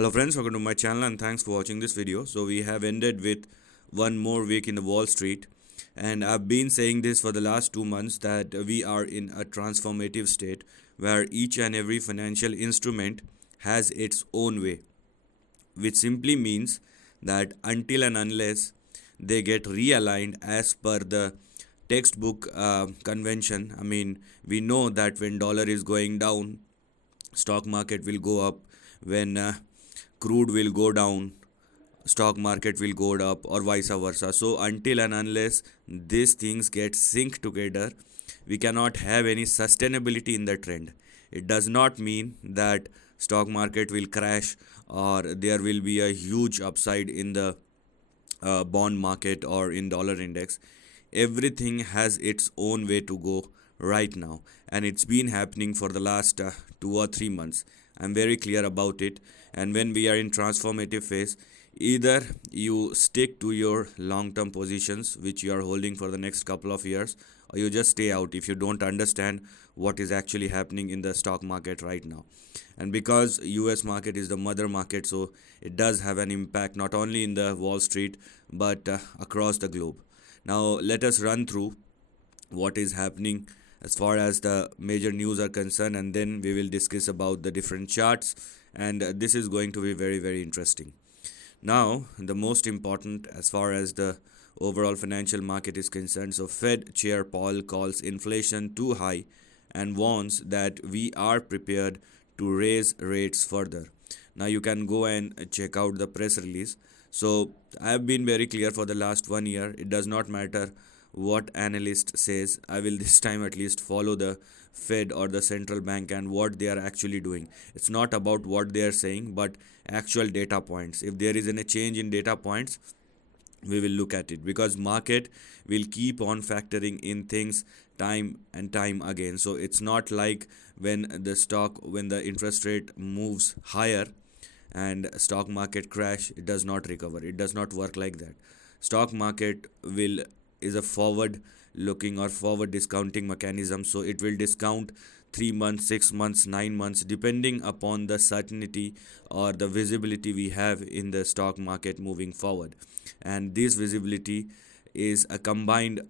Hello friends, welcome to my channel and thanks for watching this video. So we have ended with one more week in the Wall Street, and I've been saying this for the last 2 months that we are in a transformative state where each and every financial instrument has its own way, which simply means that until and unless they get realigned as per the textbook convention. We know that when dollar is going down, stock market will go up. When crude will go down, stock market will go up, or vice versa. So until and unless these things get synced together, we cannot have any sustainability in the trend. It does not mean that stock market will crash or there will be a huge upside in the bond market or in dollar index. Everything has its own way to go right now, and it's been happening for the last 2 or 3 months. I'm very clear about it. And when we are in transformative phase, either you stick to your long term positions which you are holding for the next couple of years, or you just stay out if you don't understand what is actually happening in the stock market right now. And because US market is the mother market, so it does have an impact not only in the Wall Street but across the globe. Now let us run through what is happening as far as the major news are concerned, and then we will discuss about the different charts, and this is going to be very very interesting. Now the most important as far as the overall financial market is concerned, so Fed Chair Powell calls inflation too high and warns that we are prepared to raise rates further. Now you can go and check out the press release. So I have been very clear for the last 1 year. It does not matter what analyst says. I will this time at least follow the Fed or the central bank and what they are actually doing. It's not about what they are saying, but actual data points. If there is any change in data points, we will look at it, because market will keep on factoring in things time and time again. So it's not like when the interest rate moves higher and stock market crash, it does not recover. It does not work like that. Stock market will is a forward looking or forward discounting mechanism, so it will discount 3 months, 6 months, 9 months, depending upon the certainty or the visibility we have in the stock market moving forward. And this visibility is a combined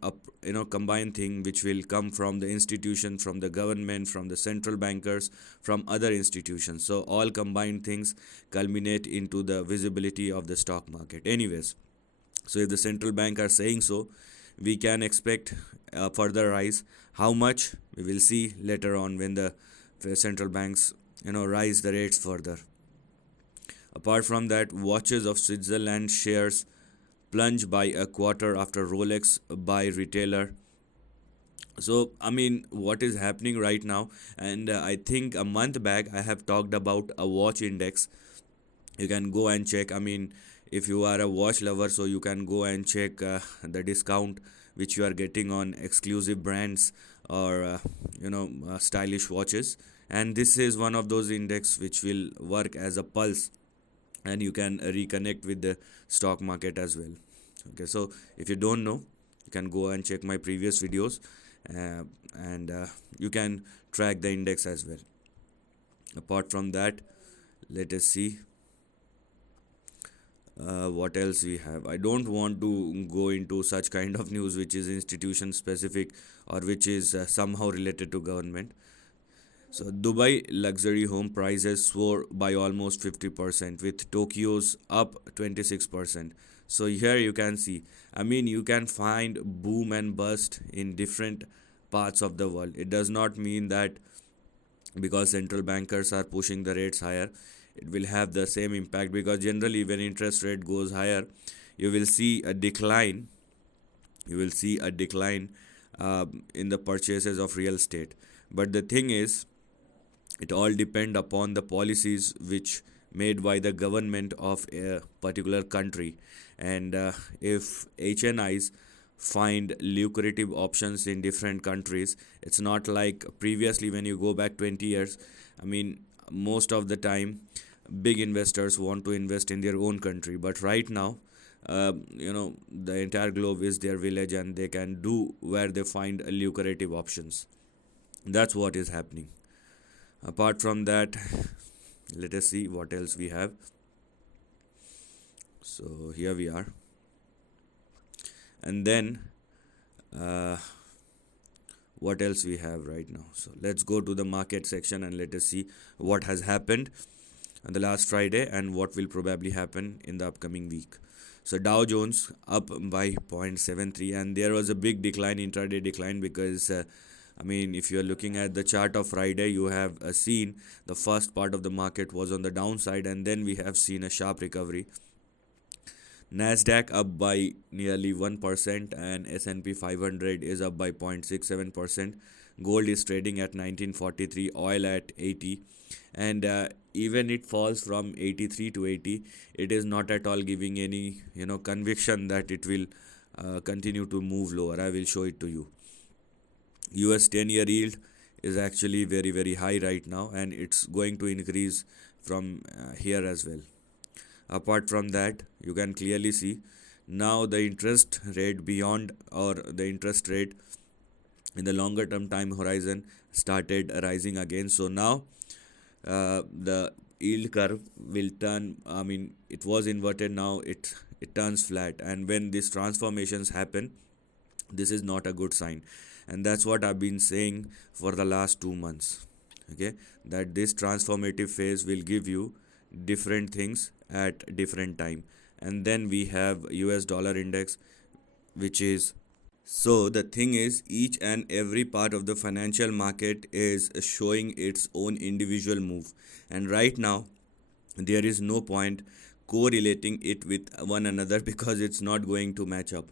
thing which will come from the institution, from the government, from the central bankers, from other institutions. So all combined things culminate into the visibility of the stock market anyways. So if the central bank are saying so, we can expect a further rise. How much, we will see later on when the central banks rise the rates further. Apart from that, watches of Switzerland shares plunge by a quarter after Rolex buy retailer. So what is happening right now? And I think a month back I have talked about a watch index. You can go and check. If you are a watch lover, so you can go and check the discount which you are getting on exclusive brands or stylish watches. And this is one of those index which will work as a pulse, and you can reconnect with the stock market as well. Okay, so if you don't know, you can go and check my previous videos, and you can track the index as well. Apart from that, let us see what else we have. I don't want to go into such kind of news which is institution specific or which is somehow related to government. So Dubai luxury home prices soar by almost 50%, with Tokyo's up 26%. So here you can see, you can find boom and bust in different parts of the world. It does not mean that because central bankers are pushing the rates higher, it will have the same impact, because generally when interest rate goes higher, you will see a decline. In the purchases of real estate. But the thing is, it all depend upon the policies which made by the government of a particular country. And if HNIs find lucrative options in different countries, it's not like previously when you go back 20 years. Most of the time big investors want to invest in their own country, but right now the entire globe is their village, and they can do where they find lucrative options. That's what is happening. Apart from that, let us see what else we have. So here we are. And then uh, what else we have right now? So let's go to the market section and let us see what has happened on the last Friday and what will probably happen in the upcoming week. So Dow Jones up by 0.73, and there was a big decline, intraday decline, because if you're looking at the chart of Friday, you have seen the first part of the market was on the downside, and then we have seen a sharp recovery. NASDAQ up by nearly 1%, and S&P 500 is up by 0.67%. Gold is trading at 1943, oil at 80, and even it falls from 83 to 80, it is not at all giving any conviction that it will continue to move lower. I will show it to you. US 10-year yield is actually very very high right now, and it's going to increase from here as well. Apart from that, you can clearly see now the interest rate beyond, or the interest rate in the longer term time horizon, started rising again. So now the yield curve will turn, it was inverted, now it turns flat, and when these transformations happen, this is not a good sign. And that's what I've been saying for the last 2 months, okay, that this transformative phase will give you different things at different time. And then we have US dollar index, which is, so the thing is, each and every part of the financial market is showing its own individual move, and right now there is no point correlating it with one another because it's not going to match up.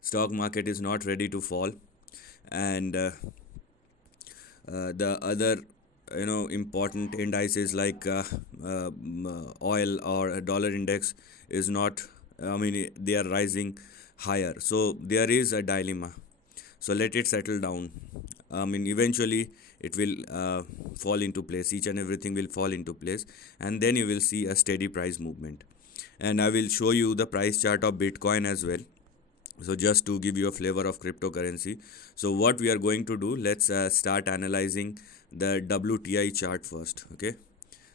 Stock market is not ready to fall, and the other important indices like oil or dollar index is not, they are rising higher. So there is a dilemma. So let it settle down. Eventually it will fall into place. Each and everything will fall into place, and then you will see a steady price movement. And I will show you the price chart of Bitcoin as well. So just to give you a flavor of cryptocurrency. So what we are going to do, let's start analyzing the WTI chart first, okay?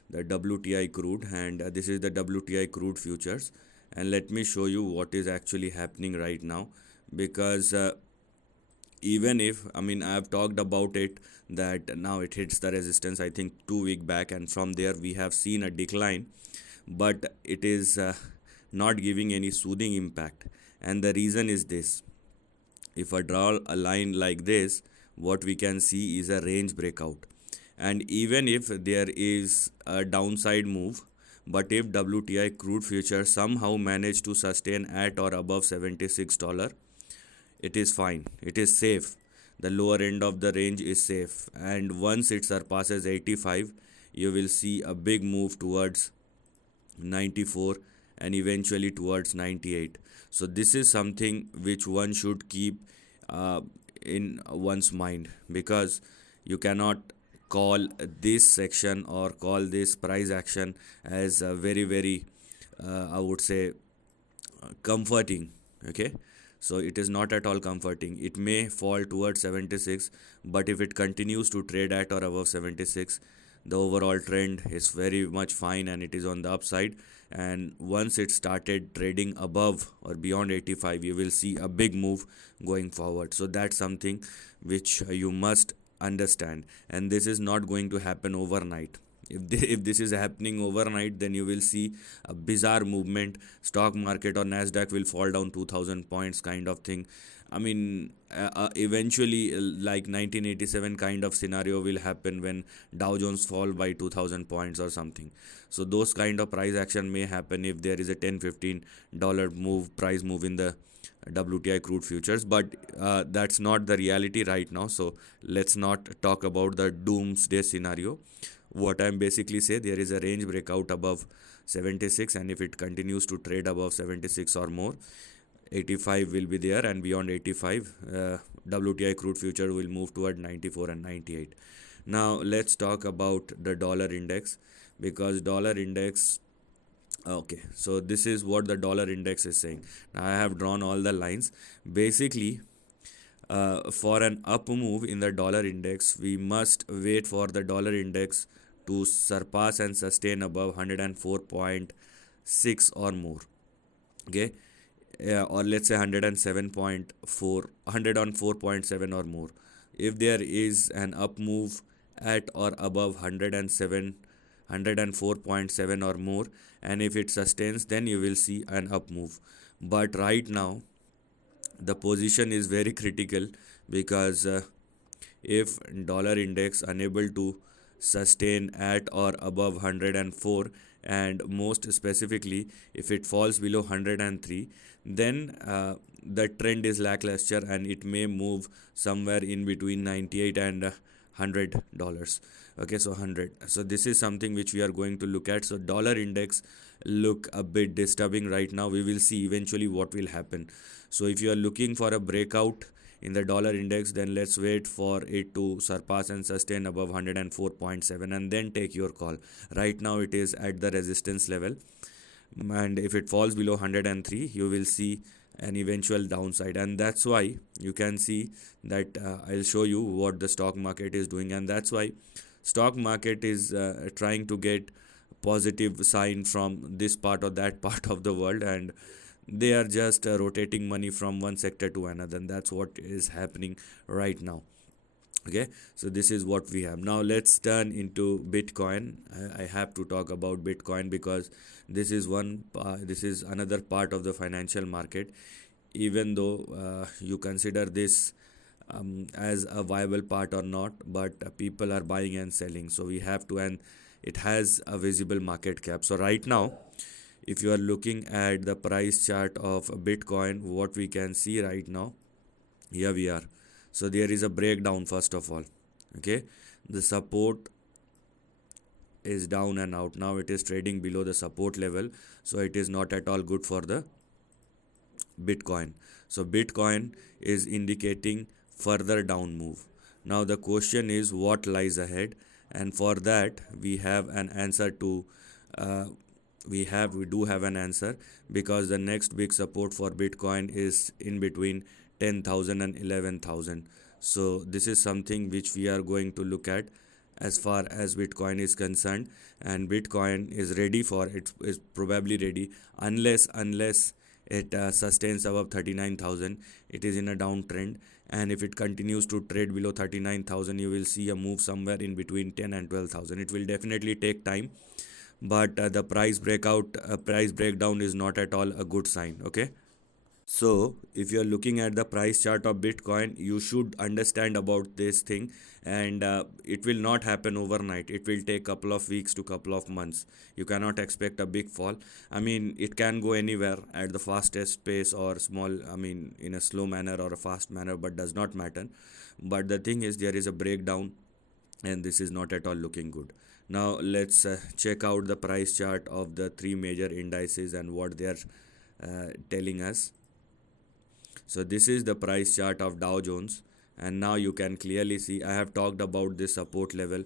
The WTI crude, and this is the WTI crude futures. And let me show you what is actually happening right now, because even if I have talked about it, that now it hits the resistance, I think 2 week back, and from there we have seen a decline, but it is not giving any soothing impact. And the reason is this: if I draw a line like this, what we can see is a range breakout. And even if there is a downside move, but if WTI crude futures somehow manage to sustain at or above $76, it is fine, it is safe. The lower end of the range is safe, and once it surpasses 85, you will see a big move towards 94 and eventually towards 98. So this is something which one should keep in one's mind, because you cannot call this section or call this price action as very very I would say comforting, okay? So it is not at all comforting. It may fall towards 76, but if it continues to trade at or above 76, the overall trend is very much fine and it is on the upside. And once it started trading above or beyond 85, you will see a big move going forward. So that's something which you must understand, and this is not going to happen overnight. If this is happening overnight, then you will see a bizarre movement. Stock market or NASDAQ will fall down 2000 points kind of thing. Eventually, like 1987 kind of scenario will happen when Dow Jones fall by 2000 points or something. So those kind of price action may happen if there is a $10-15 price move in the WTI crude futures, but that's not the reality right now. So let's not talk about the doomsday scenario. What I'm basically say, there is a range breakout above 76, and if it continues to trade above 76 or more, 85 will be there, and beyond 85, WTI crude future will move toward 94 and 98. Now let's talk about the dollar index, because dollar index, okay, so this is what the dollar index is saying. Now I have drawn all the lines. Basically, for an up move in the dollar index, we must wait for the dollar index to surpass and sustain above 104.6 or more. Okay, yeah, or let's say 107.4, 104.7 or more. If there is an up move at or above 107, 104.7 or more, and if it sustains, then you will see an up move. But right now the position is very critical, because if dollar index unable to sustain at or above 104, and most specifically if it falls below 103, then the trend is lackluster and it may move somewhere in between 98 and $100. Okay, so 100. So this is something which we are going to look at. So dollar index look a bit disturbing right now. We will see eventually what will happen. So if you are looking for a breakout in the dollar index, then let's wait for it to surpass and sustain above 104.7 and then take your call. Right now it is at the resistance level, and if it falls below 103, you will see an eventual downside. And that's why you can see that I'll show you what the stock market is doing, and that's why stock market is trying to get positive sign from this part or that part of the world, and they are just rotating money from one sector to another, and that's what is happening right now. Okay, so this is what we have. Now let's turn into Bitcoin. I have to talk about Bitcoin because this is another part of the financial market. Even though you consider this as a viable part or not, but people are buying and selling, so we have to, and it has a visible market cap. So right now if you are looking at the price chart of Bitcoin, what we can see right now, here we are. So there is a breakdown first of all. Okay, the support is down and out. Now it is trading below the support level, so it is not at all good for the Bitcoin. So Bitcoin is indicating further down move. Now the question is what lies ahead, and for that we have an answer to uh, we do have an answer, because the next big support for Bitcoin is in between 10,000 and 11,000. So this is something which we are going to look at as far as Bitcoin is concerned, and Bitcoin is ready for it, is probably ready, unless it sustains above 39,000. It is in a downtrend, and if it continues to trade below 39,000, you will see a move somewhere in between 10 and 12,000. It will definitely take time, but the price breakdown is not at all a good sign. Okay, so if you are looking at the price chart of Bitcoin, you should understand about this thing, and it will not happen overnight. It will take couple of weeks to couple of months. You cannot expect a big fall. I mean, it can go anywhere at the fastest pace or small, I mean, in a slow manner or a fast manner, but does not matter. But the thing is, there is a breakdown, and this is not at all looking good. Now let's check out the price chart of the three major indices and what they are telling us. So this is the price chart of Dow Jones, and now you can clearly see I have talked about this support level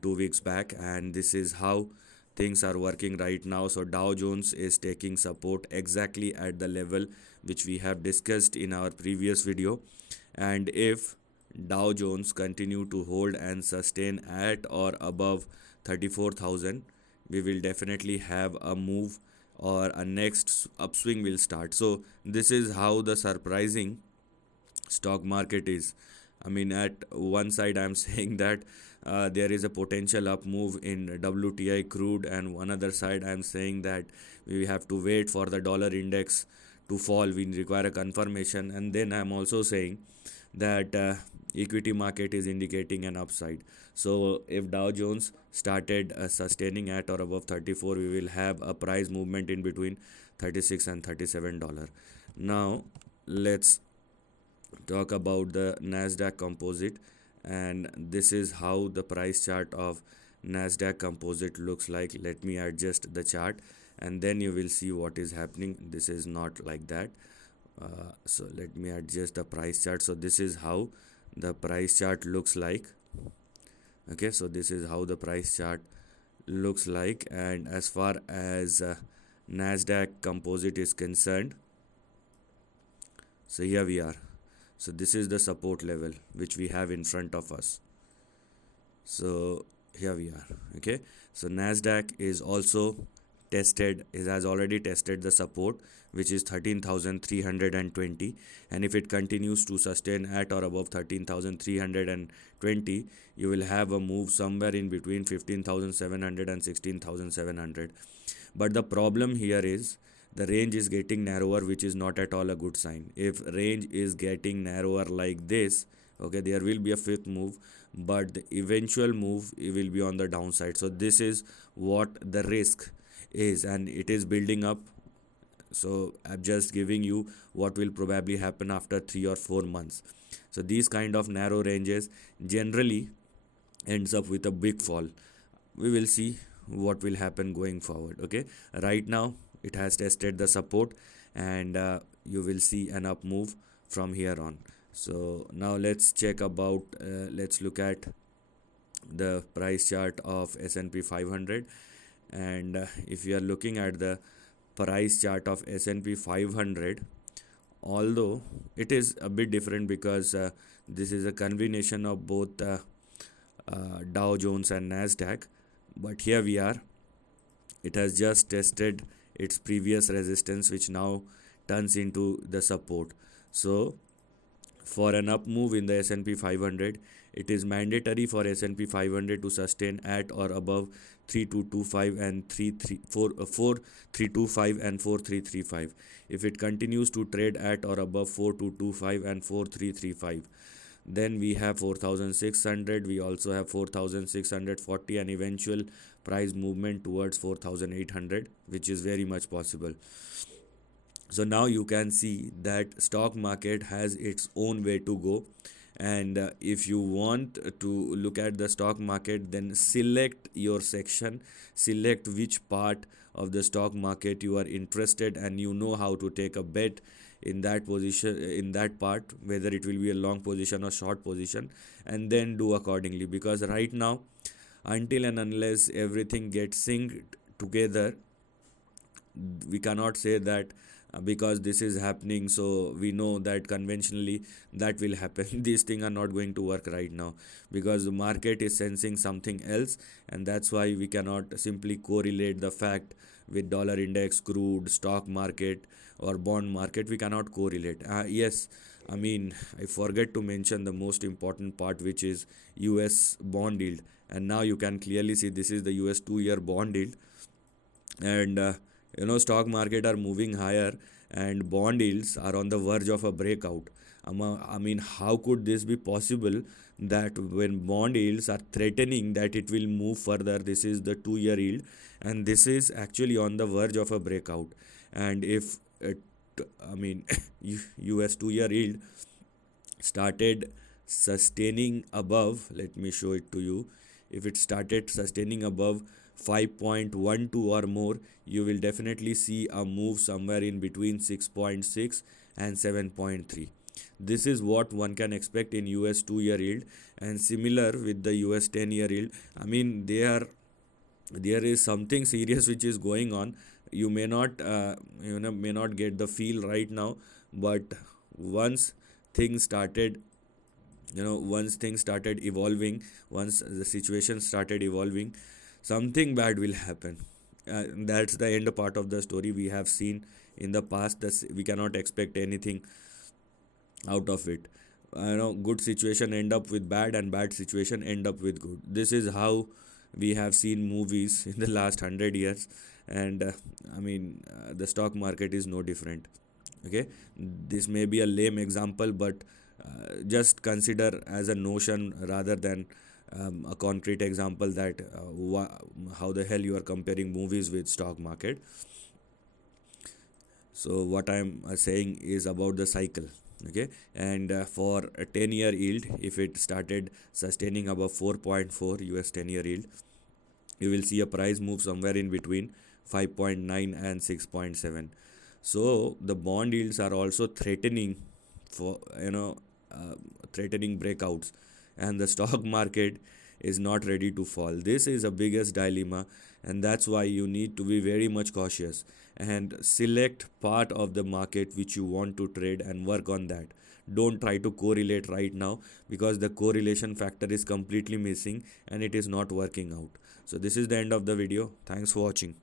2 weeks back, and this is how things are working right now. So Dow Jones is taking support exactly at the level which we have discussed in our previous video, and if Dow Jones continue to hold and sustain at or above 34,000, we will definitely have a move, or a next upswing will start. So this is how the surprising stock market is. I mean, at one side I'm saying that there is a potential up move in WTI crude, and one other side I'm saying that we have to wait for the dollar index to fall. We require a confirmation, and then I'm also saying that equity market is indicating an upside. So if Dow Jones started sustaining at or above 34, we will have a price movement in between 36 and $37. Now let's talk about the NASDAQ composite, and this is how the price chart of NASDAQ composite looks like. Let me adjust the chart, and then you will see what is happening. This is not like that. So let me adjust the price chart. So this is how the price chart looks like. Okay, so this is how the price chart looks like, and as far as NASDAQ composite is concerned, so here we are. So this is the support level which we have in front of us. So here we are. Okay, so NASDAQ is also has already tested the support, which is 13,320, and if it continues to sustain at or above 13,320, you will have a move somewhere in between 15,700 and 16,700. But the problem here is the range is getting narrower, which is not at all a good sign. If range is getting narrower like this, okay, there will be a fifth move, but the eventual move will be on the downside. So this is what the risk is, and it is building up. So I'm just giving you what will probably happen after 3 or 4 months. So these kind of narrow ranges generally ends up with a big fall. We will see what will happen going forward. Okay, right now it has tested the support, and you will see an up move from here on. So now let's check about let's look at the price chart of S&P 500, and if you are looking at the price chart of S&P 500, although it is a bit different because this is a combination of both Dow Jones and NASDAQ, but here we are. It has just tested its previous resistance, which now turns into the support. So for an up move in the S&P 500, it is mandatory for S&P 500 to sustain at or above 3225 and 4325 and 4335. If it continues to trade at or above 4225 and 4335, then we have 4600, we also have 4640, and eventual price movement towards 4800, which is very much possible. So now you can see that stock market has its own way to go, and if you want to look at the stock market, then select your section, select which part of the stock market you are interested, and you know how to take a bet in that position, in that part, whether it will be a long position or short position, and then do accordingly. Because right now, until and unless everything gets synced together, we cannot say that because this is happening, so we know that conventionally that will happen. These things are not going to work right now because the market is sensing something else, and that's why we cannot simply correlate the fact with dollar index, crude, stock market, or bond market. We cannot correlate. Yes, I mean, I forget to mention the most important part, which is US bond yield. And now you can clearly see this is the US 2-year bond yield, and stock market are moving higher and bond yields are on the verge of a breakout. I mean, how could this be possible that when bond yields are threatening that it will move further? This is the 2-year yield, and this is actually on the verge of a breakout. And if I mean US 2-year yield started sustaining above, let me show it to you. If it started sustaining above 5.12 or more, you will definitely see a move somewhere in between 6.6 and 7.3. This is what one can expect in US 2-year yield, and similar with the US 10-year yield. I mean, there is something serious which is going on. You may not may not get the feel right now, but once things started evolving, once the situation started evolving, something bad will happen. That's the end part of the story. We have seen in the past that we cannot expect anything out of it. Good situation end up with bad, and bad situation end up with good. This is how we have seen movies in the last 100 years, and the stock market is no different. Okay, this may be a lame example, but just consider as a notion rather than a concrete example that how the hell you are comparing movies with stock market. So what I'm saying is about the cycle. Okay, and for a 10-year yield, if it started sustaining above 4.4 US 10-year yield, you will see a price move somewhere in between 5.9 and 6.7. So the bond yields are also threatening for threatening breakouts, and the stock market is not ready to fall. This is a biggest dilemma, and that's why you need to be very much cautious and select part of the market which you want to trade and work on that. Don't try to correlate right now, because the correlation factor is completely missing and it is not working out. So this is the end of the video. Thanks for watching.